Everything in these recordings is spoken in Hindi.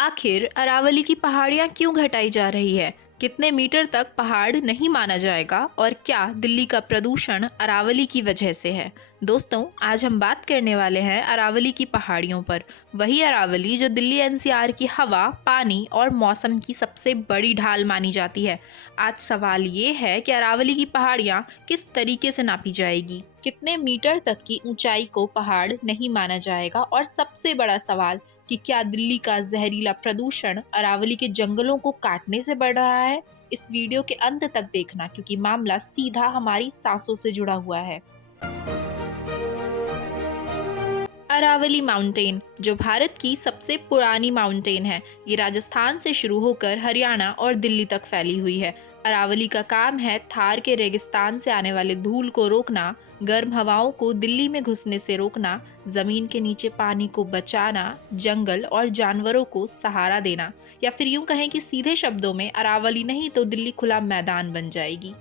आखिर अरावली की पहाड़ियाँ क्यों घटाई जा रही है? कितने मीटर तक पहाड़ नहीं माना जाएगा और क्या दिल्ली का प्रदूषण अरावली की वजह से है? दोस्तों, आज हम बात करने वाले हैं अरावली की पहाड़ियों पर। वही अरावली जो दिल्ली एनसीआर की हवा, पानी और मौसम की सबसे बड़ी ढाल मानी जाती है। आज सवाल ये है कि अरावली की पहाड़ियाँ किस तरीके से नापी जाएगी, कितने मीटर तक की ऊंचाई को पहाड़ नहीं माना जाएगा, और सबसे बड़ा सवाल कि क्या दिल्ली का जहरीला प्रदूषण अरावली के जंगलों को काटने से बढ़ रहा है। इस वीडियो के अंत तक देखना, क्योंकि मामला सीधा हमारी सांसों से जुड़ा हुआ है। अरावली माउंटेन, जो भारत की सबसे पुरानी माउंटेन है, ये राजस्थान से शुरू होकर हरियाणा और दिल्ली तक फैली हुई है। अरावली का काम है थार के रेगिस्तान से आने वाले धूल को रोकना, गर्म हवाओं को दिल्ली में घुसने से रोकना, जमीन के नीचे पानी को बचाना, जंगल और जानवरों को सहारा देना, या फिर यूं कहें कि सीधे शब्दों में अरावली नहीं तो दिल्ली खुला मैदान बन जाएगी।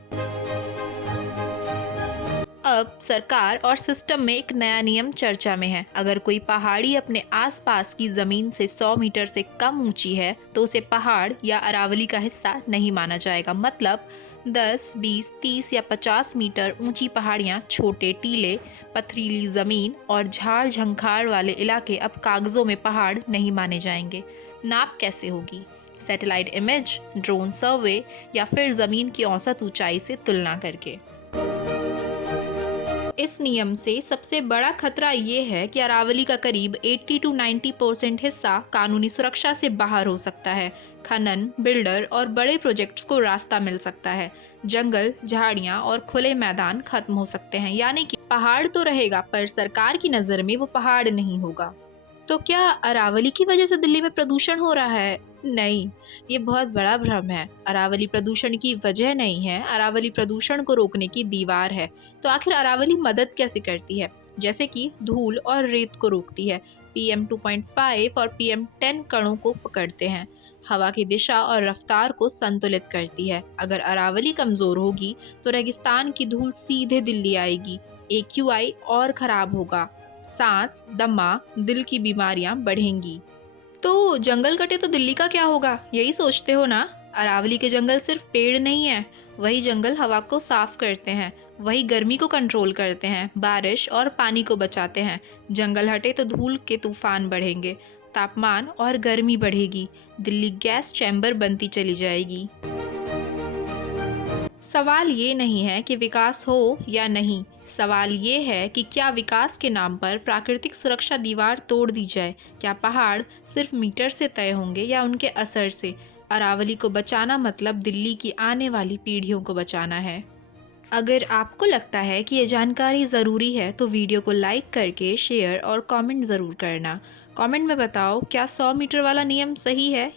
अब सरकार और सिस्टम में एक नया नियम चर्चा में है। अगर कोई पहाड़ी अपने आसपास की जमीन से 100 मीटर से कम ऊंची है तो उसे पहाड़ या अरावली का हिस्सा नहीं माना जाएगा। मतलब 10, 20, 30 या 50 मीटर ऊंची पहाड़ियां, छोटे टीले, पथरीली जमीन और झाड़ झंखाड़ वाले इलाके अब कागजों में पहाड़ नहीं माने जाएंगे। नाप कैसे होगी? सैटेलाइट इमेज, ड्रोन सर्वे या फिर जमीन की औसत ऊंचाई से तुलना करके। इस नियम से सबसे बड़ा खतरा ये है कि अरावली का करीब 80 to 90% हिस्सा कानूनी सुरक्षा से बाहर हो सकता है। खनन, बिल्डर और बड़े प्रोजेक्ट्स को रास्ता मिल सकता है। जंगल, झाड़ियां और खुले मैदान खत्म हो सकते हैं। यानी कि पहाड़ तो रहेगा, पर सरकार की नज़र में वो पहाड़ नहीं होगा। तो क्या अरावली की वजह से दिल्ली में प्रदूषण हो रहा है? नहीं, ये बहुत बड़ा भ्रम है। अरावली प्रदूषण की वजह नहीं है, अरावली प्रदूषण को रोकने की दीवार है। तो आखिर अरावली मदद कैसे करती है? जैसे कि धूल और रेत को रोकती है, PM 2.5 और PM 10 कणों को पकड़ते हैं, हवा की दिशा और रफ्तार को संतुलित करती है। अगर अरावली कमजोर होगी तो रेगिस्तान की धूल सीधे दिल्ली आएगी, AQI और खराब होगा, सांस, दमा, दिल की बीमारियां बढ़ेंगी। तो जंगल कटे तो दिल्ली का क्या होगा, यही सोचते हो ना? अरावली के जंगल सिर्फ पेड़ नहीं है, वही जंगल हवा को साफ करते हैं, वही गर्मी को कंट्रोल करते हैं, बारिश और पानी को बचाते हैं। जंगल हटे तो धूल के तूफान बढ़ेंगे, तापमान और गर्मी बढ़ेगी, दिल्ली गैस चैम्बर बनती चली जाएगी। सवाल ये नहीं है कि विकास हो या नहीं, सवाल ये है कि क्या विकास के नाम पर प्राकृतिक सुरक्षा दीवार तोड़ दी जाए। क्या पहाड़ सिर्फ मीटर से तय होंगे या उनके असर से? अरावली को बचाना मतलब दिल्ली की आने वाली पीढ़ियों को बचाना है। अगर आपको लगता है कि ये जानकारी ज़रूरी है तो वीडियो को लाइक करके शेयर और कमेंट ज़रूर करना। कमेंट में बताओ, क्या 100 मीटर वाला नियम सही है